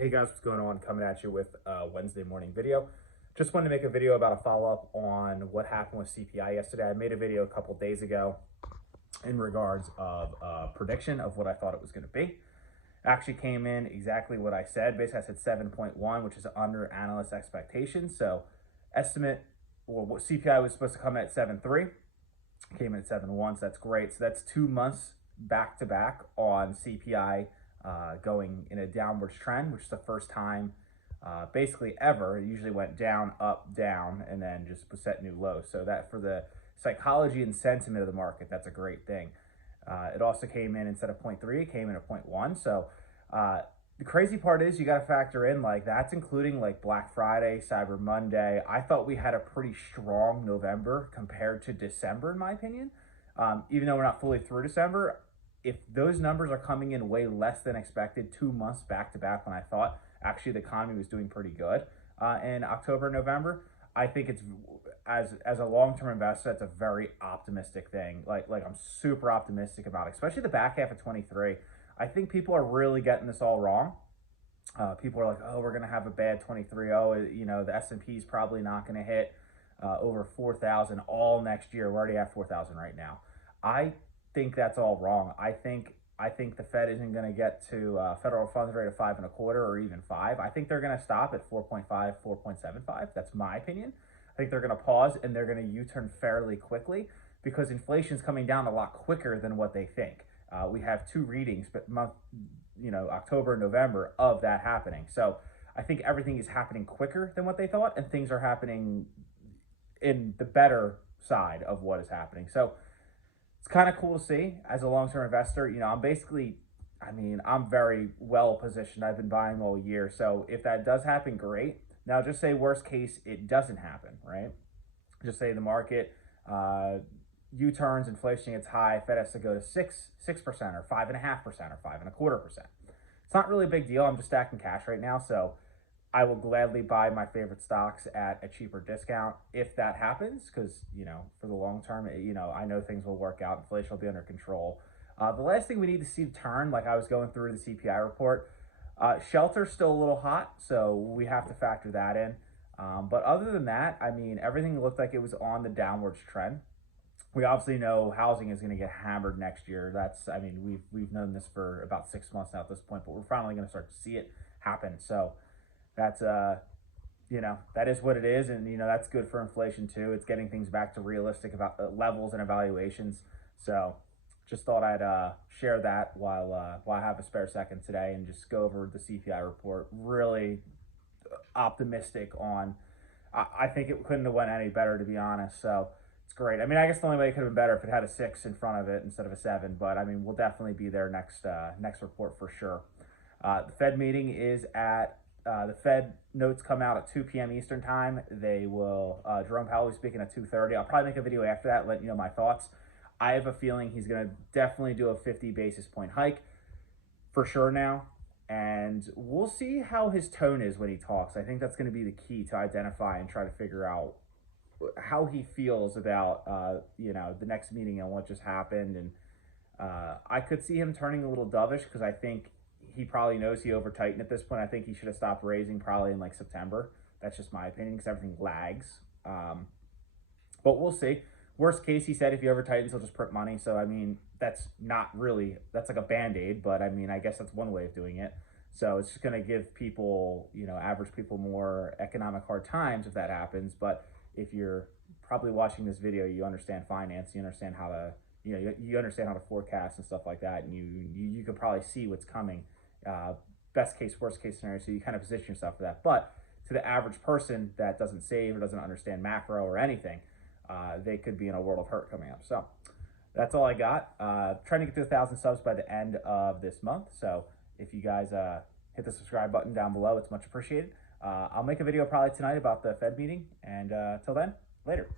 Hey guys, what's going on? Coming at you with a Wednesday morning video. Just wanted to make a video about a follow-up on what happened with CPI yesterday. I made a video a couple days ago in regards of a prediction of what I thought it was going to be. Actually came in exactly what I said. Basically, I said 7.1, which is under analyst expectations. So estimate, or what CPI was supposed to come in at 7.3, came in at 7.1, so that's great. So that's 2 months back to back on CPI going in a downwards trend, which is the first time basically ever. It usually went down, up, down, and then just set new lows. So that for the psychology and sentiment of the market, that's a great thing. It also came in, instead of 0.3, it came in at 0.1. So the crazy part is you got to factor in, like, that's including like Black Friday, Cyber Monday. I thought we had a pretty strong November compared to December, in my opinion. Even though we're not fully through December, if those numbers are coming in way less than expected 2 months back to back, when I thought actually the economy was doing pretty good in October and November, I think it's, as a long-term investor, that's a very optimistic thing. Like I'm super optimistic about it, especially the back half of 23. I think people are really getting this all wrong. People are like, oh, we're gonna have a bad 23. Oh, the S&P is probably not gonna hit over 4,000 all next year. We're already at 4,000 right now. I think that's all wrong. I think the Fed isn't going to get to federal funds rate of 5.25 or even 5. I think they're going to stop at 4.5, 4.75. That's my opinion. I think they're going to pause and they're going to U-turn fairly quickly because inflation is coming down a lot quicker than what they think. We have two readings, but October and November of that happening. So I think everything is happening quicker than what they thought, and things are happening in the better side of what is happening. So it's kind of cool to see as a long-term investor. I'm very well positioned. I've been buying all year. So if that does happen, great. Now just say worst case, it doesn't happen, right? Just say the market U-turns, inflation gets high, Fed has to go to 6% or 5.5% or 5.25%. It's not really a big deal. I'm just stacking cash right now. So I will gladly buy my favorite stocks at a cheaper discount if that happens, because, for the long term, I know things will work out. Inflation will be under control. The last thing we need to see turn, like I was going through the CPI report, shelter's still a little hot, so we have to factor that in. But other than that, everything looked like it was on the downwards trend. We obviously know housing is going to get hammered next year. We've known this for about 6 months now at this point, but we're finally going to start to see it happen. So that's that is what it is, and that's good for inflation too. It's getting things back to realistic about levels and evaluations. So just thought I'd share that while I have a spare second today, and just go over the CPI report. Really optimistic on. I think it couldn't have went any better, to be honest. So it's great. I guess the only way it could have been better if it had a 6 in front of it instead of a 7. But we'll definitely be there next report for sure. The Fed meeting is at. The Fed notes come out at 2 p.m. Eastern time. They will, Jerome Powell will be speaking at 2:30. I'll probably make a video after that, letting you know my thoughts. I have a feeling he's going to definitely do a 50 basis point hike for sure now. And we'll see how his tone is when he talks. I think that's going to be the key to identify and try to figure out how he feels about, the next meeting and what just happened. And I could see him turning a little dovish because I think he probably knows he over tightened at this point. I think he should have stopped raising probably in like September. That's just my opinion because everything lags. But we'll see. Worst case, he said if he over tightens, he'll just print money. So, that's not really, that's like a Band-Aid, but I guess that's one way of doing it. So it's just going to give people, average people more economic hard times if that happens. But if you're probably watching this video, you understand finance, you understand how to, you understand how to forecast and stuff like that. And you can probably see what's coming. Best case, worst case scenario, so you kind of position yourself for that. But to the average person that doesn't save or doesn't understand macro or anything, they could be in a world of hurt coming up. So that's all I got. Trying to get to 1,000 subs by the end of this month. So if you guys hit the subscribe button down below, it's much appreciated. I'll make a video probably tonight about the Fed meeting. And till then, later.